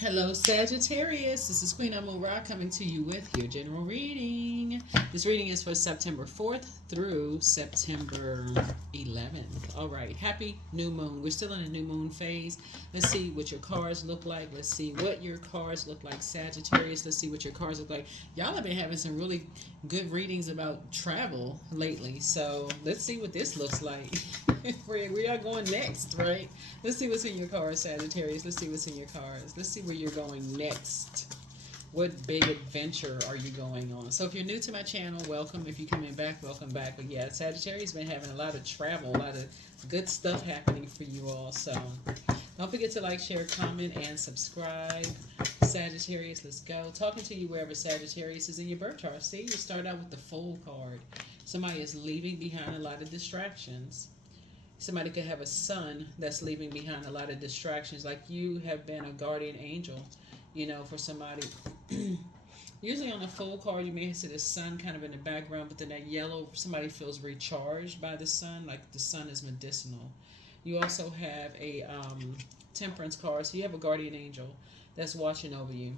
Hello, Sagittarius. This is Queen Amun Ra coming to you with your general reading. This reading is for September 4th through September 11th. All right, happy new moon. We're still in a new moon phase. Let's see what your cards look like. Let's see what your cards look like, Sagittarius. Let's see what your cards look like. Y'all have been having some really good readings about travel lately. So let's see what this looks like. Where we are going next, right? Let's see what's in your cards, Sagittarius. Let's see what's in your cards. Let's see where you're going next. What big adventure are you going on? So if you're new to my channel, welcome. If you're coming back, welcome back. But yeah, Sagittarius been having a lot of travel, a lot of good stuff happening for you all. So don't forget to like, share, comment, and subscribe. Sagittarius, let's go. Talking to you wherever Sagittarius is in your birth chart. See, you start out with the Fool card. Somebody is leaving behind a lot of distractions. Somebody could have a son that's leaving behind a lot of distractions. Like you have been a guardian angel, for somebody. Usually on a full card, you may see the sun kind of in the background, but then that yellow, somebody feels recharged by the sun, like the sun is medicinal. You also have a temperance card, so you have a guardian angel that's watching over you,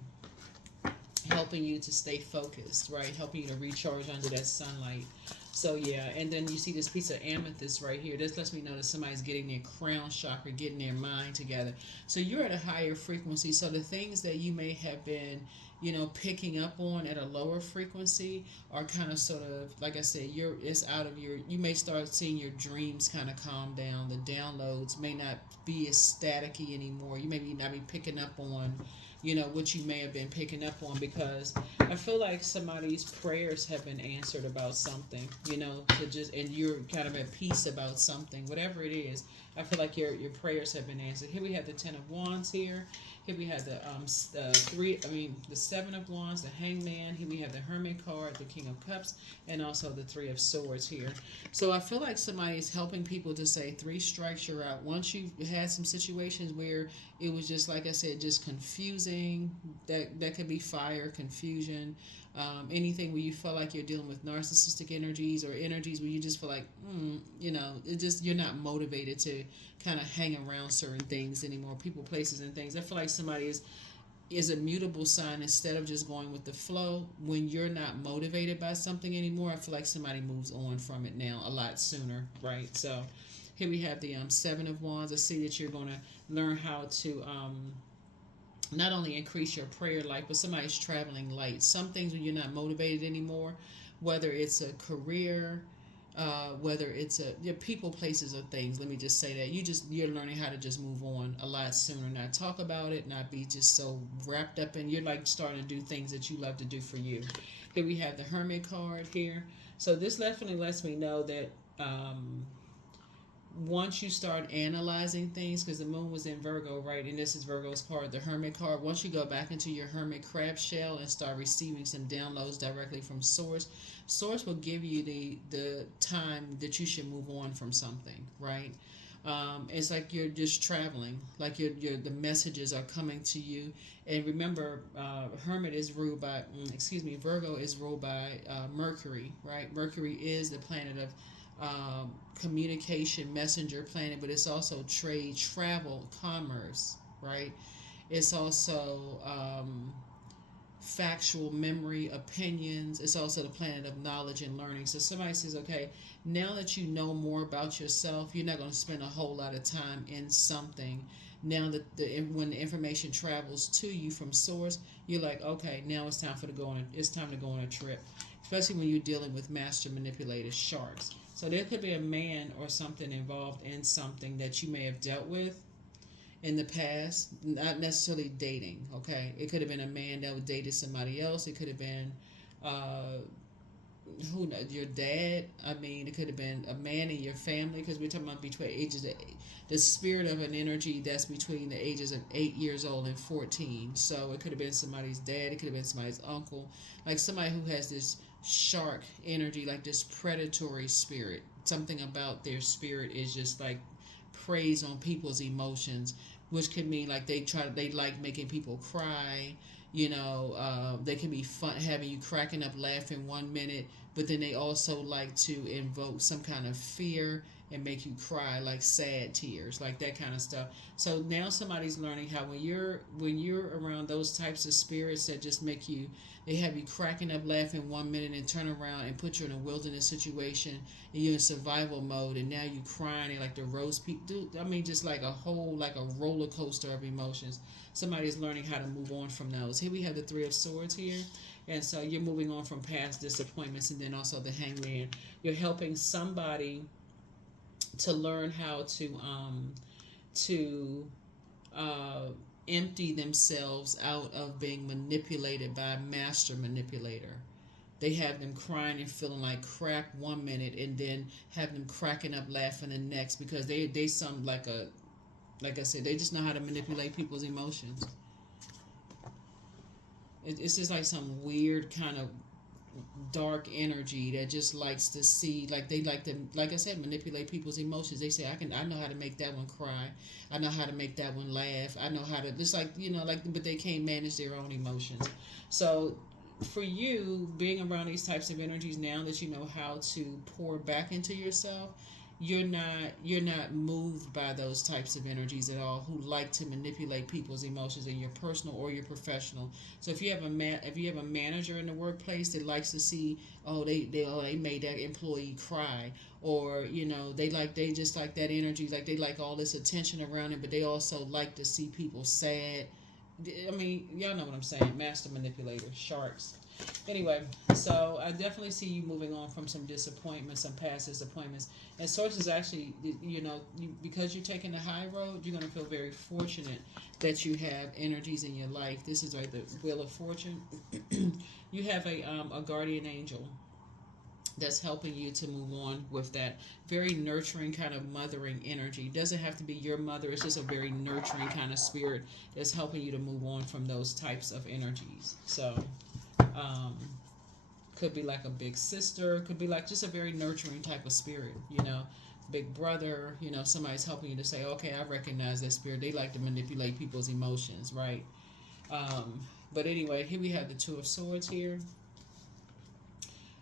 helping you to stay focused, right? Helping you to recharge under that sunlight. So yeah, and then you see this piece of amethyst right here. This lets me know that somebody's getting their crown chakra, getting their mind together. So you're at a higher frequency. So the things that you may have been, picking up on at a lower frequency are kind of sort of, like I said, it's out of you may start seeing your dreams kind of calm down. The downloads may not be as staticky anymore. You may not be picking up on what you may have been picking up on, because I feel like somebody's prayers have been answered about something, and you're kind of at peace about something, whatever it is. I feel like your prayers have been answered. Here we have the Ten of Wands here. Here we have the Seven of Wands, the Hangman. Here we have the Hermit card, the King of Cups, and also the Three of Swords here. So I feel like somebody is helping people to say 3 strikes you're out. Once you've had some situations where it was just, like I said, just confusing, that could be fire, confusion, anything where you feel like you're dealing with narcissistic energies, or energies where you just feel like, you're not motivated to kind of hang around certain things anymore, people, places, and things. I feel like somebody is a mutable sign. Instead of just going with the flow, when you're not motivated by something anymore, I feel like somebody moves on from it now a lot sooner, right? So here we have the Seven of Wands. I see that you're going to learn how to not only increase your prayer life, but somebody's traveling light. Some things when you're not motivated anymore, whether it's a career, whether it's people, places, or things. Let me just say that you're learning how to just move on a lot sooner, not talk about it, not be just so wrapped up in. You're like starting to do things that you love to do for you. Here we have the Hermit card here. So this definitely lets me know that once you start analyzing things, because the moon was in Virgo, right? And this is Virgo's card, the Hermit card. Once you go back into your hermit crab shell and start receiving some downloads directly from Source, Source will give you the time that you should move on from something, right? It's like you're just traveling, like the messages are coming to you. And remember, Hermit is ruled by, Virgo is ruled by Mercury, right? Mercury is the planet of communication, messenger planet, but it's also trade, travel, commerce, right? It's also factual memory, opinions. It's also the planet of knowledge and learning. So somebody says, okay, now that you know more about yourself, you're not going to spend a whole lot of time in something. Now that when the information travels to you from source, you're like, okay, now it's time to go on a trip. Especially when you're dealing with master manipulators, sharks. So there could be a man or something involved in something that you may have dealt with in the past, not necessarily dating, okay? It could have been a man that dated somebody else. It could have been, who knows, your dad. I mean, it could have been a man in your family, because we're talking about between ages of, the spirit of an energy that's between the ages of 8 years old and 14. So it could have been somebody's dad. It could have been somebody's uncle, like somebody who has this shark energy, like this predatory spirit. Something about their spirit is just like preys on people's emotions, which can mean like they like making people cry. They can be fun, having you cracking up laughing 1 minute, but then they also like to invoke some kind of fear and make you cry, like sad tears, like that kind of stuff. So now somebody's learning how when you're around those types of spirits that just make you, they have you cracking up laughing 1 minute and turn around and put you in a wilderness situation and you're in survival mode and now you crying and like the rose people do. I mean, just like a whole, like a roller coaster of emotions. Somebody's learning how to move on from those. Here we have the Three of Swords here. And so you're moving on from past disappointments, and then also the Hangman. You're helping somebody to learn how to empty themselves out of being manipulated by a master manipulator. They have them crying and feeling like crap 1 minute, and then have them cracking up laughing the next, because they some like I said, they just know how to manipulate people's emotions. It's just like some weird kind of dark energy that just likes to see, like they like to, like I said, manipulate people's emotions. They say, I know how to make that one cry. I know how to make that one laugh. I know how to, just like, but they can't manage their own emotions. So for you, being around these types of energies, now that you know how to pour back into yourself, you're not moved by those types of energies at all, who like to manipulate people's emotions in your personal or your professional. So if you have a manager in the workplace that likes to see, they made that employee cry, or they just like that energy, like they like all this attention around it, but they also like to see people sad. I mean, y'all know what I'm saying. Master manipulator, sharks. Anyway, so I definitely see you moving on from some disappointments, some past disappointments. And sources actually, because you're taking the high road, you're going to feel very fortunate that you have energies in your life. This is like the Wheel of Fortune. You have a guardian angel that's helping you to move on with that very nurturing kind of mothering energy. It doesn't have to be your mother. It's just a very nurturing kind of spirit that's helping you to move on from those types of energies. So could be like a big sister, could be like just a very nurturing type of spirit, big brother, somebody's helping you to say, okay, I recognize that spirit. They like to manipulate people's emotions, right? But anyway, here we have the Two of Swords here.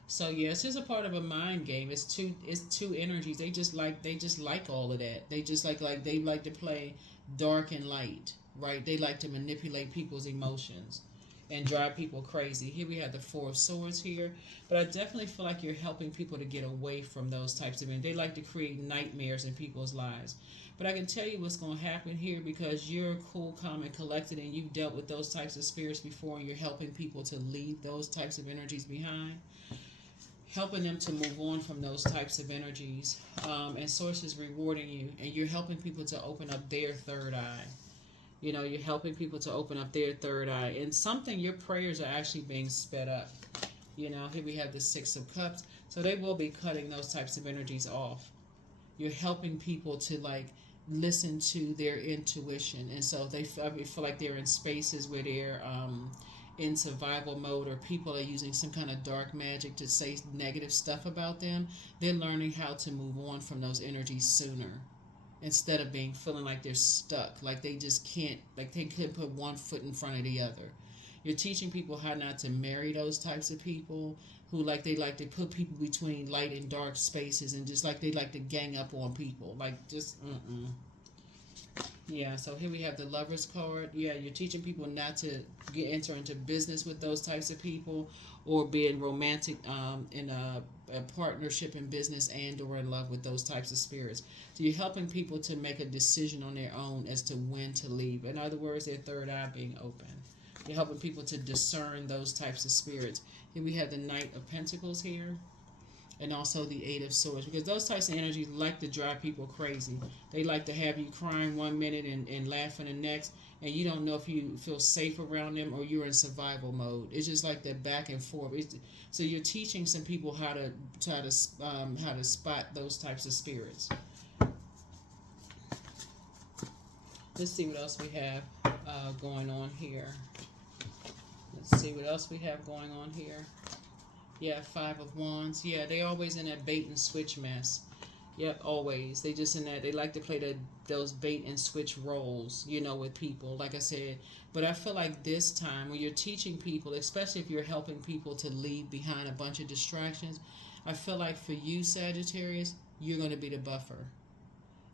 So yeah, it's just a part of a mind game. It's two energies. They just like all of that. They just like they like to play dark and light, right? They like to manipulate people's emotions and drive people crazy. Here we have the Four of Swords here. But I definitely feel like you're helping people to get away from those types of men. They like to create nightmares in people's lives. But I can tell you what's going to happen here, because you're cool, calm, and collected, and you've dealt with those types of spirits before, and you're helping people to leave those types of energies behind. Helping them to move on from those types of energies. And Source is rewarding you, and you're helping people to open up their third eye. You're helping people to open up their third eye. And your prayers are actually being sped up. Here we have the Six of Cups. So they will be cutting those types of energies off. You're helping people to listen to their intuition. And so they feel like they're in spaces where they're in survival mode, or people are using some kind of dark magic to say negative stuff about them. They're learning how to move on from those energies sooner, instead of feeling like they're stuck, like they just can't, like they couldn't put one foot in front of the other. You're teaching people how not to marry those types of people who they like to put people between light and dark spaces, and just they like to gang up on people, Yeah, so here we have the Lover's card. Yeah, you're teaching people not to enter into business with those types of people, or be in romantic in a partnership in business and or in love with those types of spirits. So you're helping people to make a decision on their own as to when to leave. In other words, their third eye being open. You're helping people to discern those types of spirits. Here we have the Knight of Pentacles here. And also the Eight of Swords, because those types of energies like to drive people crazy. They like to have you crying 1 minute and laughing the next, and you don't know if you feel safe around them or you're in survival mode. It's just like that back and forth. So you're teaching some people how to spot those types of spirits. Let's see what else we have going on here. Let's see what else we have going on here. Yeah, Five of Wands. Yeah, they always in that bait and switch mess. Yep, always. They just in that. They like to play those bait and switch roles, with people, like I said. But I feel like this time, when you're teaching people, especially if you're helping people to leave behind a bunch of distractions, I feel like for you, Sagittarius, you're going to be the buffer.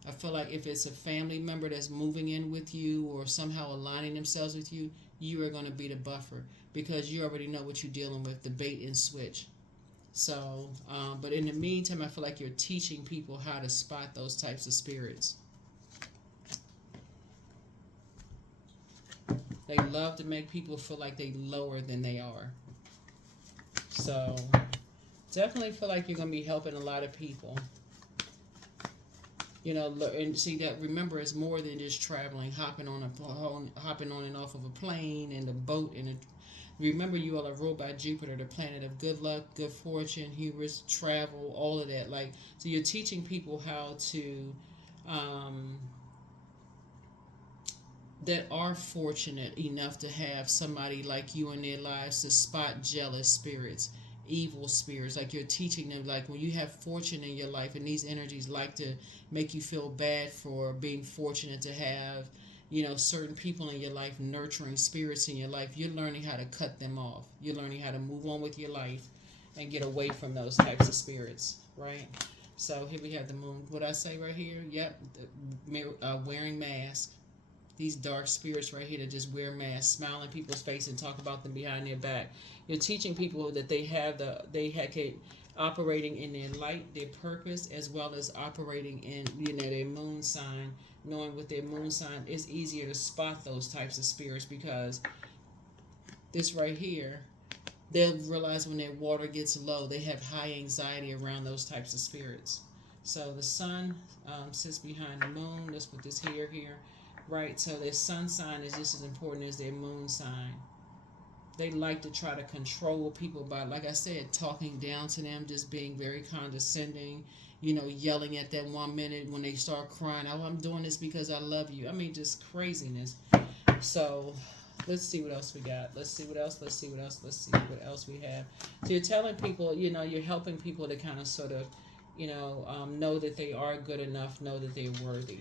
I feel like if it's a family member that's moving in with you or somehow aligning themselves with you, you are going to be the buffer because you already know what you're dealing with, the bait and switch. So, but in the meantime, I feel like you're teaching people how to spot those types of spirits. They love to make people feel like they lower than they are. So, definitely feel like you're going to be helping a lot of people. You know, and see that, remember, it's more than just traveling, hopping on and off of a plane and a boat and a. Remember, you all are ruled by Jupiter, the planet of good luck, good fortune, hubris, travel, all of that. Like, so you're teaching people how to, that are fortunate enough to have somebody like you in their lives to spot jealous spirits, evil spirits. Like, you're teaching them, like, when you have fortune in your life and these energies like to make you feel bad for being fortunate to have, you know, certain people in your life, nurturing spirits in your life, you're learning how to cut them off. You're learning how to move on with your life and get away from those types of spirits, right? So here we have the moon. What I say right here? Yep, wearing masks. These dark spirits right here that just wear masks, smile in people's face and talk about them behind their back. You're teaching people that they have operating in their light, their purpose, as well as operating in, you know, their moon sign. Knowing what their moon sign, is easier to spot those types of spirits because this right here, they'll realize when their water gets low, they have high anxiety around those types of spirits. So the sun sits behind the moon. Let's put this here, right? So their sun sign is just as important as their moon sign. They like to try to control people by, like I said, talking down to them, just being very condescending, you know, yelling at them 1 minute when they start crying, oh, I'm doing this because I love you. I mean, just craziness. So let's see what else we got. Let's see what else we have. So you're telling people, you know, you're helping people to kind of sort of, you know that they are good enough, know that they're worthy.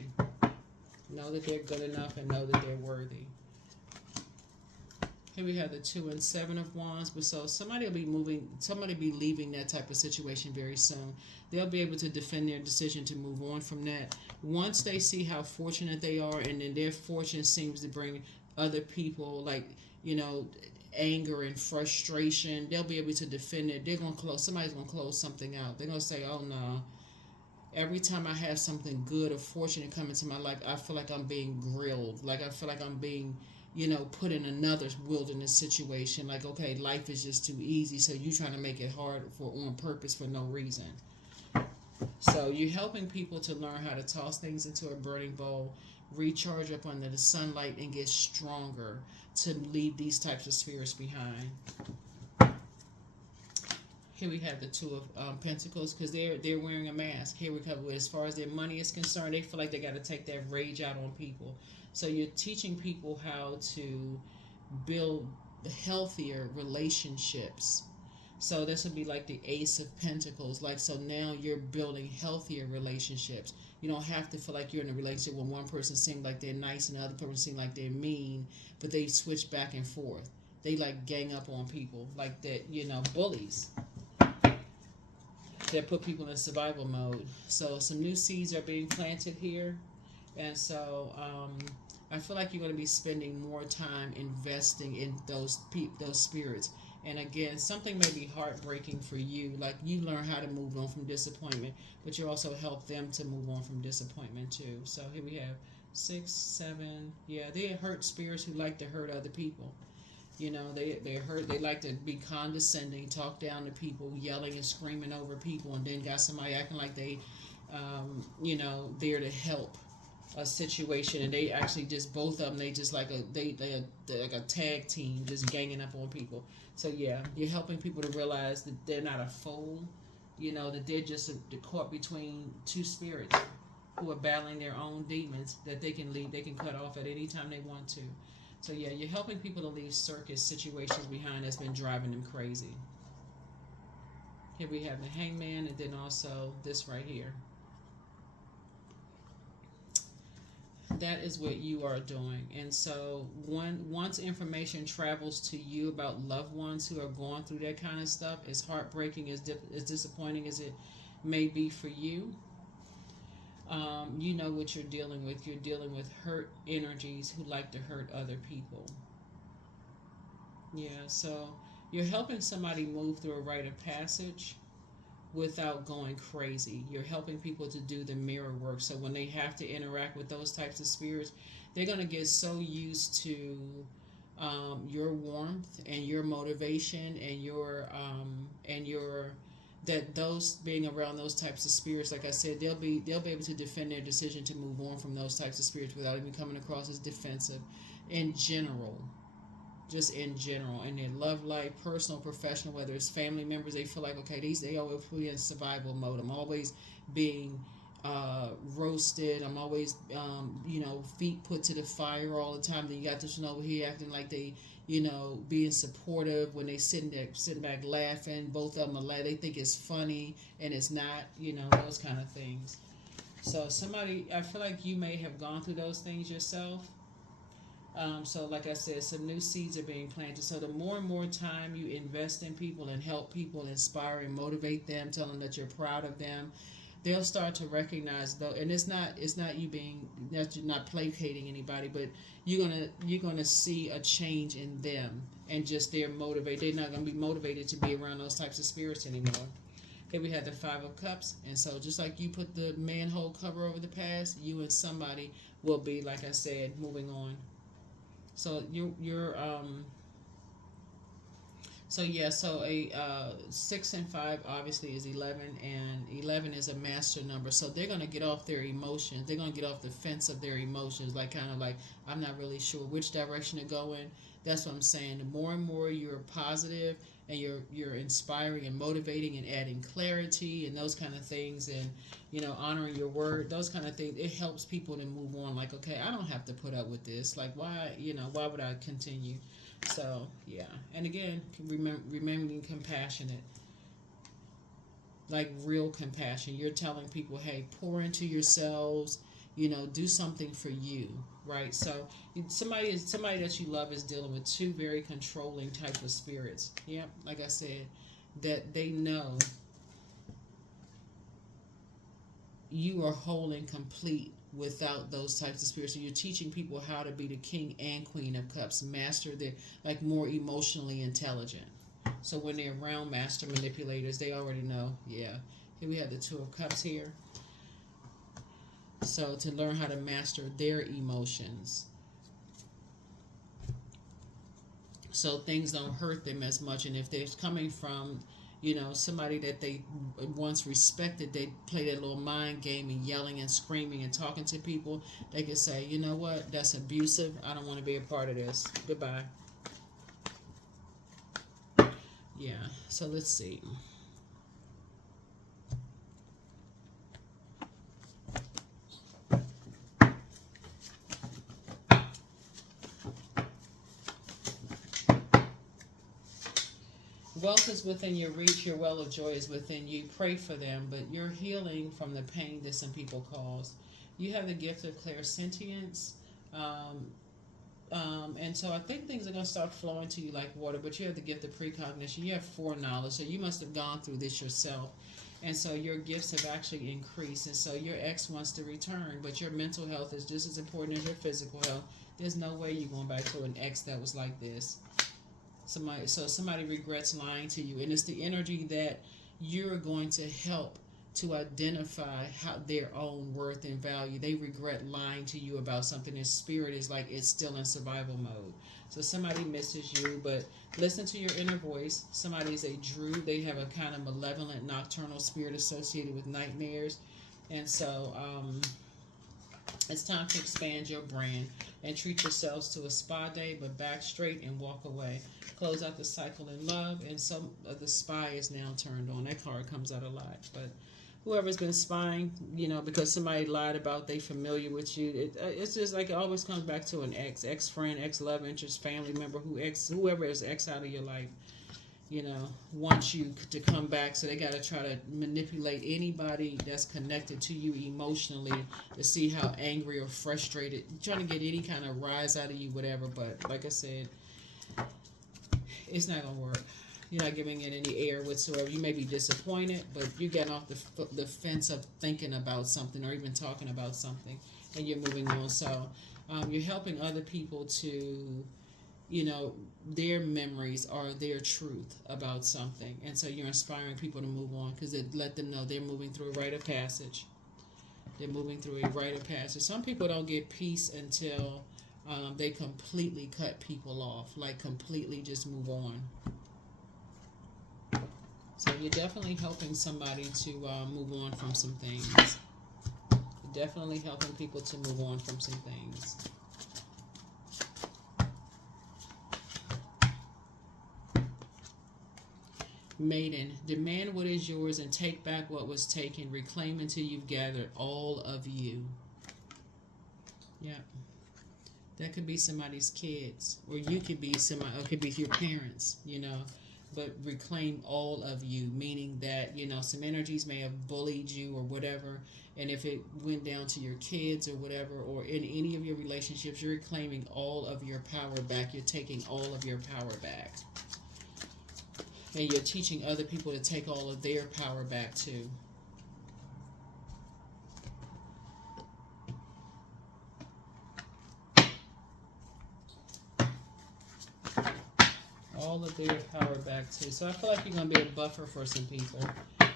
Know that they're good enough and know that they're worthy. Here we have the 2 and 7 of Wands. But so somebody will be leaving that type of situation very soon. They'll be able to defend their decision to move on from that. Once they see how fortunate they are, and then their fortune seems to bring other people, like, you know, anger and frustration, they'll be able to defend it. Somebody's going to close something out. They're going to say, oh, no. Every time I have something good or fortunate come into my life, I feel like I'm being grilled. Like, I feel like I'm being, you know, put in another wilderness situation. Like, okay, life is just too easy, so you trying to make it hard on purpose for no reason. So you're helping people to learn how to toss things into a burning bowl, recharge up under the sunlight, and get stronger to leave these types of spirits behind. Here we have the 2 of Pentacles, because they're wearing a mask. Here we come with, as far as their money is concerned, they feel like they got to take that rage out on people. So you're teaching people how to build healthier relationships. So this would be like the Ace of Pentacles. Like, so now you're building healthier relationships. You don't have to feel like you're in a relationship when one person seems like they're nice and the other person seems like they're mean, but they switch back and forth. They like gang up on people like that, you know, bullies that put people in survival mode. So some new seeds are being planted here. And so I feel like you're going to be spending more time investing in those spirits. And again, something may be heartbreaking for you. Like, you learn how to move on from disappointment, but you also help them to move on from disappointment too. So here we have 6, 7. Yeah, they're hurt spirits who like to hurt other people. You know, they're hurt. They like to be condescending, talk down to people, yelling and screaming over people, and then got somebody acting like they, you know, there to help a situation, and they actually just, both of them, they just like they're like a tag team, just ganging up on people. So yeah, you're helping people to realize that they're not a foe. You know, that they're just caught between two spirits who are battling their own demons that they can leave, they can cut off at any time they want to. So yeah, you're helping people to leave circus situations behind that's been driving them crazy. Here we have the Hangman, and then also this right here. That is what you are doing. And so once information travels to you about loved ones who are going through that kind of stuff, as heartbreaking, as disappointing as it may be for you, You know what you're dealing with. You're dealing with hurt energies who like to hurt other people. Yeah, so you're helping somebody move through a rite of passage without going crazy. You're helping people to do the mirror work. So when they have to interact with those types of spirits, they're going to get so used to your warmth and your motivation and your that those being around those types of spirits, like I said, they'll be able to defend their decision to move on from those types of spirits without even coming across as defensive. In general, just in general, in their love life, personal, professional, whether it's family members, they feel like, okay, they always put in survival mode. I'm always being roasted. I'm always, feet put to the fire all the time. Then you got this one over here acting like they, being supportive when they sitting back laughing. Both of them are like, they think it's funny and it's not, those kind of things. So somebody, I feel like you may have gone through those things yourself. So like I said, some new seeds are being planted. So the more and more time you invest in people and help people, inspire and motivate them, tell them that you're proud of them, they'll start to recognize though. And it's not you being, that you're not placating anybody, but you're gonna see a change in them and just they're motivated. They're not gonna be motivated to be around those types of spirits anymore. Here we had the Five of Cups, and so just like you put the manhole cover over the past, you and somebody will be, like I said, moving on. So so a 6 and 5 obviously is 11, and 11 is a master number. So they're gonna get off their emotions. They're gonna get off the fence of their emotions, like kind of like, I'm not really sure which direction to go in. That's what I'm saying. The more and more you're positive and you're inspiring and motivating and adding clarity and those kind of things, and honoring your word, those kind of things, it helps people to move on. Like, okay, I don't have to put up with this. Like, why would I continue? So yeah, and again, remembering compassionate, like real compassion. You're telling people, hey, pour into yourselves. Do something for you, right? So somebody that you love is dealing with two very controlling type of spirits. Yep, like I said, that they know you are whole and complete without those types of spirits. So you're teaching people how to be the king and queen of cups, master, they're like more emotionally intelligent. So when they're around master manipulators, they already know. Yeah, here we have the Two of Cups here. So to learn how to master their emotions, so things don't hurt them as much. And if they're coming from somebody that they once respected, they play that little mind game and yelling and screaming and talking to people, they can say, you know what, that's abusive. I don't want to be a part of this. Goodbye. Yeah, so let's see. Wealth is within your reach. Your well of joy is within you. Pray for them, but you're healing from the pain that some people cause. You have the gift of clairsentience. And so I think things are going to start flowing to you like water, but you have the gift of precognition. You have foreknowledge, so you must have gone through this yourself. And so your gifts have actually increased. And so your ex wants to return, but your mental health is just as important as your physical health. There's no way you're going back to an ex that was like this. Somebody regrets lying to you, and it's the energy that you're going to help to identify how their own worth and value. They regret lying to you about something. Their spirit is like it's still in survival mode. So somebody misses you, but listen to your inner voice. Somebody is a druid. They have a kind of malevolent nocturnal spirit associated with nightmares, and so it's time to expand your brand and treat yourselves to a spa day, but back straight and walk away. Close out the cycle in love, and some of the spy is now turned on. That card comes out a lot, but whoever's been spying, because somebody lied about they familiar with you, it's just like it always comes back to an ex-friend, ex-love interest, family member, whoever is ex out of your life, wants you to come back. So they got to try to manipulate anybody that's connected to you emotionally to see how angry or frustrated, trying to get any kind of rise out of you, whatever. But like I said, it's not going to work. You're not giving it any air whatsoever. You may be disappointed, but you're getting off the fence of thinking about something or even talking about something, and you're moving on. So you're helping other people to, their memories are their truth about something. And so you're inspiring people to move on because it let them know they're moving through a rite of passage. They're moving through a rite of passage. Some people don't get peace until they completely cut people off, like completely just move on. So you're definitely helping somebody to move on from some things. You're definitely helping people to move on from some things. Maiden, demand what is yours and take back what was taken. Reclaim until you've gathered all of you. Yeah. That could be somebody's kids, or you could be somebody, or it could be your parents, but reclaim all of you, meaning that, some energies may have bullied you or whatever, and if it went down to your kids or whatever, or in any of your relationships, you're reclaiming all of your power back. You're taking all of your power back. And you're teaching other people to take all of their power back too. All of their power back too. So I feel like you're going to be a buffer for some people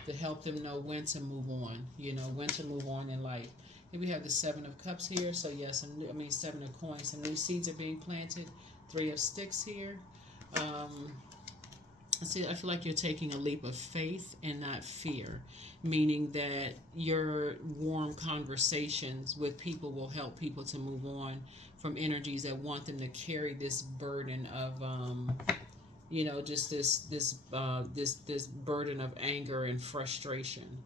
to help them know when to move on, when to move on in life. Here we have the 7 of Cups here. So yes, 7 of Coins. Some new seeds are being planted. 3 of Sticks here. I feel like you're taking a leap of faith and not fear, meaning that your warm conversations with people will help people to move on from energies that want them to carry this burden of, just this burden of anger and frustration,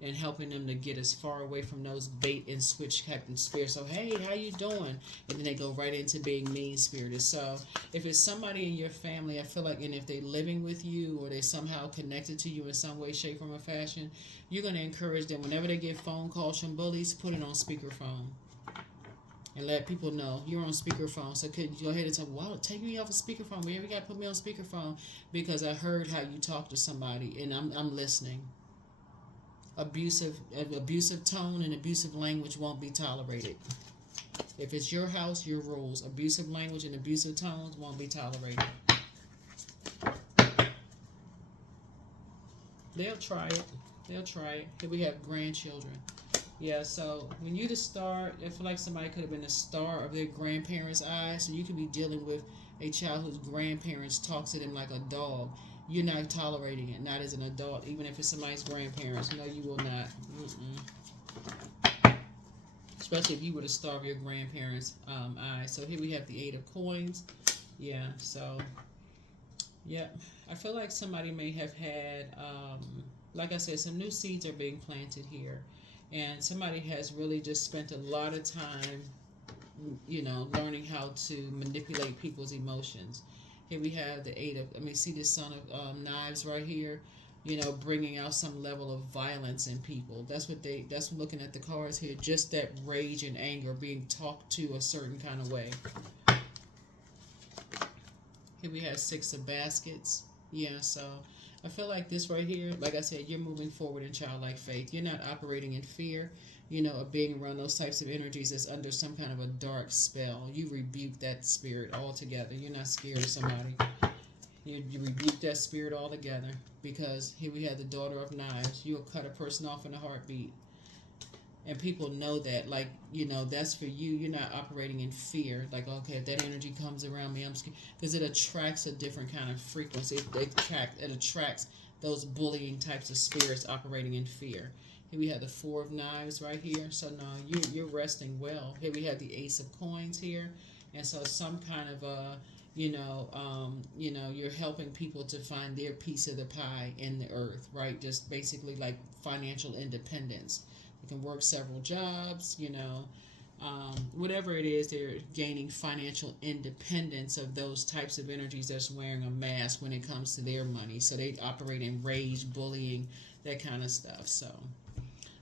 and helping them to get as far away from those bait and switch captain spirits. So, hey, how you doing? And then they go right into being mean-spirited. So if it's somebody in your family, I feel like, and if they're living with you or they somehow connected to you in some way, shape, form, or fashion, you're going to encourage them whenever they get phone calls from bullies, put it on speakerphone. And let people know you're on speakerphone. So could you go ahead and tell, wow, take me off of speakerphone. We ever got to put me on speakerphone because I heard how you talk to somebody and I'm listening. Abusive tone and abusive language won't be tolerated. If it's your house, your rules. Abusive language and abusive tones won't be tolerated. They'll try it. Here we have grandchildren. Yeah, so when you're the star, I feel like somebody could have been the star of their grandparents' eyes. So you could be dealing with a child whose grandparents talk to them like a dog. You're not tolerating it, not as an adult, even if it's somebody's grandparents. No, you will not. Especially if you were the star of your grandparents' eyes. So here we have the 8 of Coins. Yeah, so, yeah. I feel like somebody may have had, like I said, some new seeds are being planted here. And somebody has really just spent a lot of time, learning how to manipulate people's emotions. Here we have the 8 of, see this Son of Knives right here, bringing out some level of violence in people. That's looking at the cards here, just that rage and anger being talked to a certain kind of way. Here we have 6 of Baskets. Yeah, so I feel like this right here, like I said, you're moving forward in childlike faith. You're not operating in fear, of being around those types of energies that's under some kind of a dark spell. You rebuke that spirit altogether. You're not scared of somebody. You rebuke that spirit altogether, because here we have the Daughter of Knives. You'll cut a person off in a heartbeat. And people know that, like, that's for you. You're not operating in fear. Like, okay, if that energy comes around me, I'm scared. Because it attracts a different kind of frequency. It attracts those bullying types of spirits operating in fear. Here we have the 4 of Knives right here. So, no, you're resting well. Here we have the Ace of Coins here. And so some kind of, you're helping people to find their piece of the pie in the earth, right? Just basically like financial independence. You can work several jobs, whatever it is, they're gaining financial independence of those types of energies that's wearing a mask when it comes to their money. So they operate in rage, bullying, that kind of stuff. So,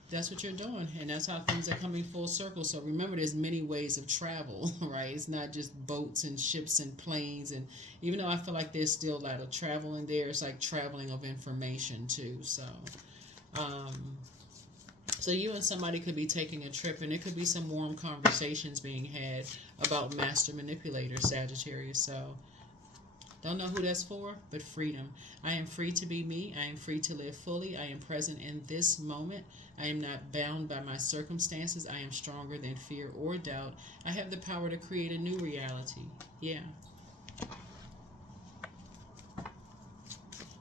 That's what you're doing, and that's how things are coming full circle. So remember, there's many ways of travel, right? It's not just boats and ships and planes, and even though I feel like there's still a lot of travel in there, it's like traveling of information too. Um, so you and somebody could be taking a trip, and it could be some warm conversations being had about master manipulator, Sagittarius. So don't know who that's for, but freedom. I am free to be me. I am free to live fully. I am present in this moment. I am not bound by my circumstances. I am stronger than fear or doubt. I have the power to create a new reality. Yeah.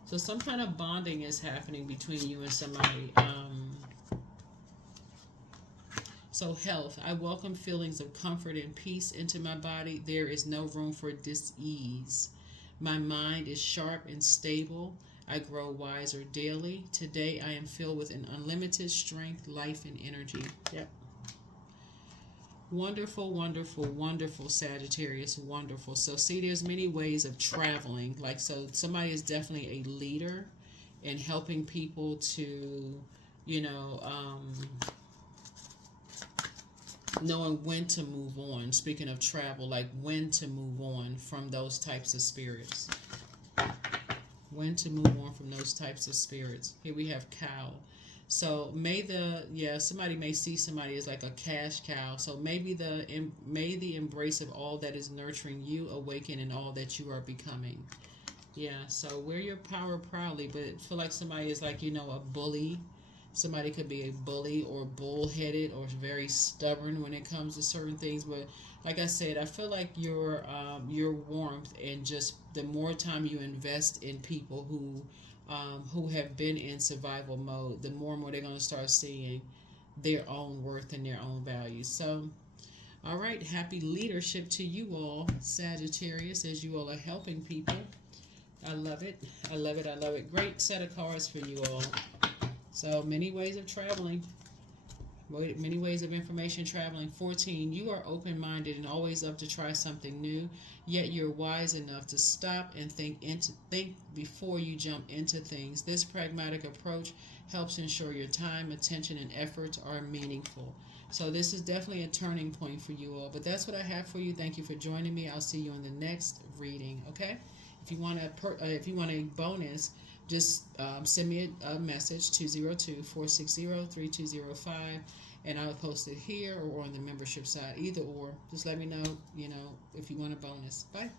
So some kind of bonding is happening between you and somebody. So health. I welcome feelings of comfort and peace into my body. There is no room for dis-ease. My mind is sharp and stable. I grow wiser daily. Today I am filled with an unlimited strength, life, and energy. Yep. Wonderful, wonderful, wonderful, Sagittarius. Wonderful. So see, there's many ways of traveling. Like, so somebody is definitely a leader in helping people to, you know, knowing when to move on. Speaking of travel, like when to move on from those types of spirits. When to move on from those types of spirits. Here we have cow. So somebody may see somebody as like a cash cow. So may the embrace of all that is nurturing you awaken in all that you are becoming. Yeah, so wear your power proudly, but feel like somebody is like, a bully. Somebody could be a bully or bullheaded or very stubborn when it comes to certain things. But like I said, I feel like your warmth and just the more time you invest in people who have been in survival mode, the more and more they're going to start seeing their own worth and their own value. So, all right, happy leadership to you all, Sagittarius, as you all are helping people. I love it. I love it. I love it. Great set of cards for you all. So many ways of traveling, many ways of information traveling. 14, you are open-minded and always up to try something new, yet you're wise enough to stop and think before you jump into things. This pragmatic approach helps ensure your time, attention, and efforts are meaningful. So this is definitely a turning point for you all. But that's what I have for you. Thank you for joining me. I'll see you in the next reading. Okay? If you want a bonus, just send me a message, 202-460-3205, and I'll post it here or on the membership side. Either or. Just let me know, if you want a bonus. Bye.